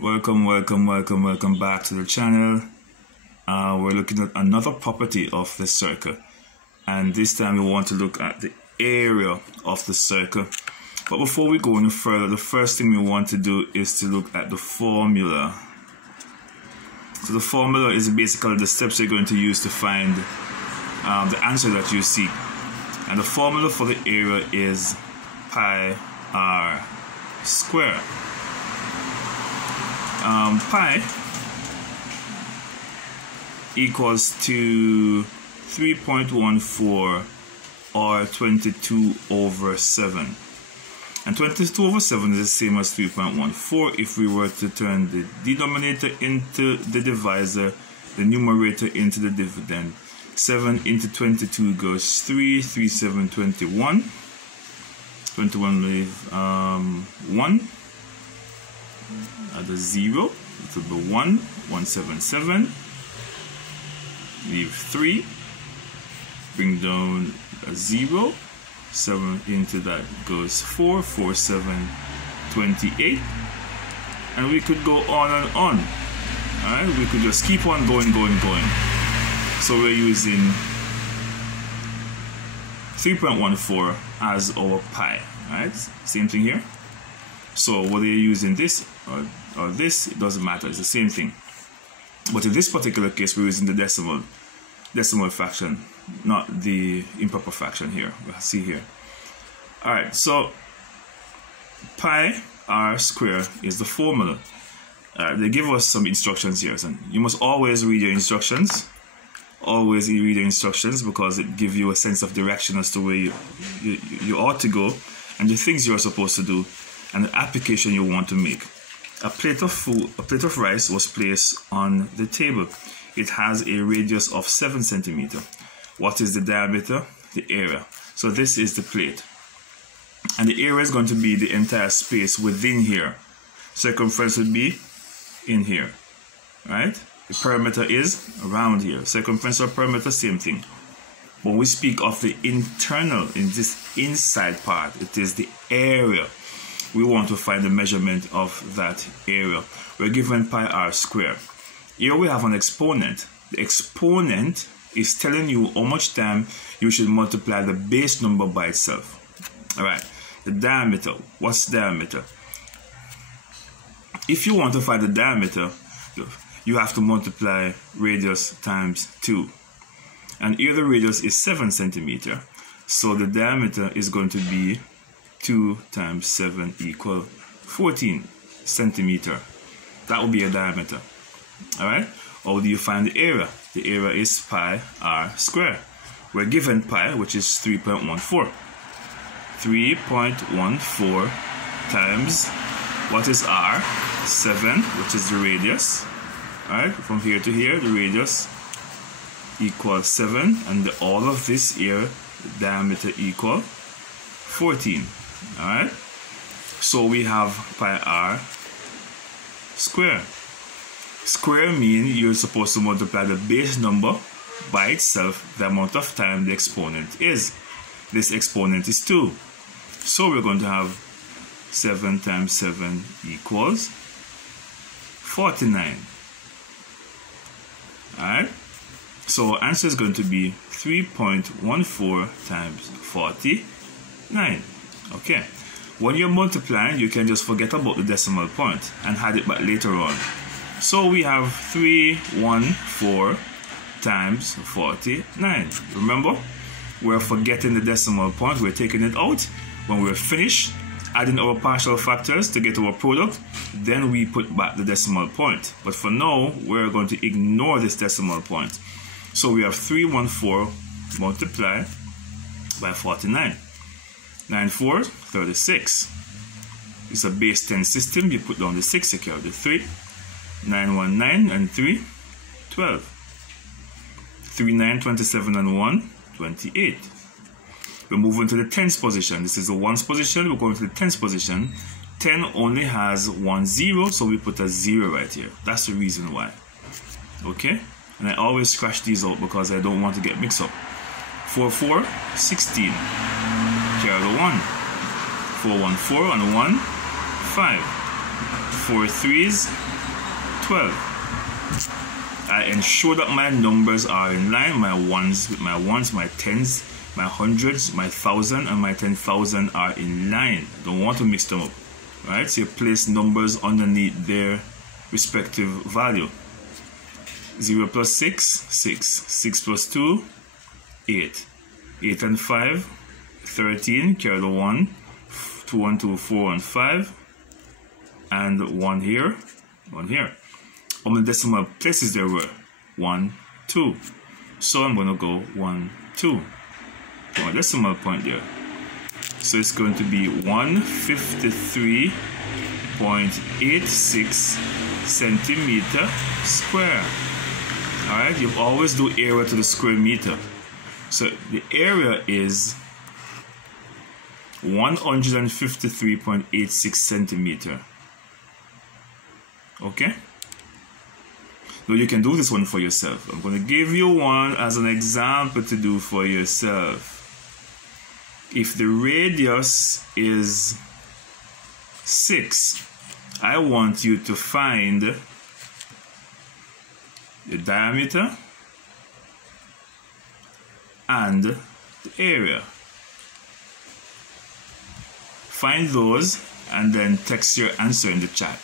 Welcome back to the channel. We're looking at another property of the circle, and this time we want to look at the area of the circle. But before we go any further, the first thing we want to do is to look at the formula. So the formula is basically the steps you're going to use to find the answer that you seek. And the formula for the area is pi r squared. Pi equals to 3.14 or 22 over 7. And 22 over 7 is the same as 3.14 if we were to turn the denominator into the divisor, the numerator into the dividend. 7 into 22 goes 3, 3, 7, 21. 21 leave 1. Add a 0, it will be 1, 177. Leave 3. Bring down a 0. 7 into that goes 4, 4, 7, 28. And we could go on and on. Alright, we could just keep on going. So we're using 3.14 as our pi. Alright, same thing here. So whether you're using this or this, it doesn't matter, it's the same thing. But in this particular case, we're using the decimal fraction, not the improper fraction here. We'll see here. Alright, so pi r squared is the formula. They give us some instructions here. So you must always read your instructions. Always read your instructions because it gives you a sense of direction as to where you ought to go and the things you're supposed to do and the application you want to make. A plate of rice was placed on the table. It has a radius of 7 centimeters. What is the diameter? The area. So this is the plate. And the area is going to be the entire space within here. Circumference would be in here. Right? The perimeter is around here. Circumference or perimeter, same thing. When we speak of the internal, in this inside part, it is the area. We want to find the measurement of that area. We're given pi r squared. Here we have an exponent. The exponent is telling you how much time you should multiply the base number by itself. Alright, the diameter. What's diameter? If you want to find the diameter, you have to multiply radius times 2. And here the radius is 7 centimeters. So the diameter is going to be 2 times 7 equal 14 centimeters. That will be a diameter. Alright? How do you find the area? The area is pi r squared. We're given pi, which is 3.14. 3.14 times, what is r? 7, which is the radius. Alright? From here to here, the radius equals 7. And all of this here, the diameter equal 14. Alright, so we have pi r squared. Square means you're supposed to multiply the base number by itself, the amount of time the exponent is. This exponent is 2. So we're going to have 7 times 7 equals 49. Alright, so our answer is going to be 3.14 times 49. Okay, when you're multiplying, you can just forget about the decimal point and add it back later on. So we have 314 times 49. Remember, we're forgetting the decimal point, we're taking it out. When we're finished adding our partial factors to get our product, then we put back the decimal point. But for now, we're going to ignore this decimal point. So we have 314 multiplied by 49. 9 4, 36. It's a base 10 system. You put down the 6, you carry the 3. 9 1 9 and 3, 12. 3 9, 27 and 1, 28. We're moving to the 10th position. This is the 1's position. We're going to the 10th position. 10 only has 1 0, so we put a 0 right here. That's the reason why. Okay? And I always scratch these out because I don't want to get mixed up. 4 4, 16. Carry the 1. 4 1 4 and 1 5. 4 3s, 12. I ensure that my numbers are in line, my ones with my ones, my tens, my hundreds, my 1,000, and my 10,000 are in line. Don't want to mix them up, right? So you place numbers underneath their respective value. 0 plus 6, 6. 6 plus 2, 8. 8 and 5, 13. Carry the 1. 2 and 2, 4 and 5. And 1 here, 1 here. How many decimal places there were? 1, 2. So I'm going to go 1, 2. One decimal point there. So it's going to be 153.86 centimeter square. Alright, you always do area to the square meter. So the area is 153.86 centimeter. Okay? Now you can do this one for yourself. I'm going to give you one as an example to do for yourself. If the radius is 6, I want you to find the diameter and the area. Find those and then text your answer in the chat.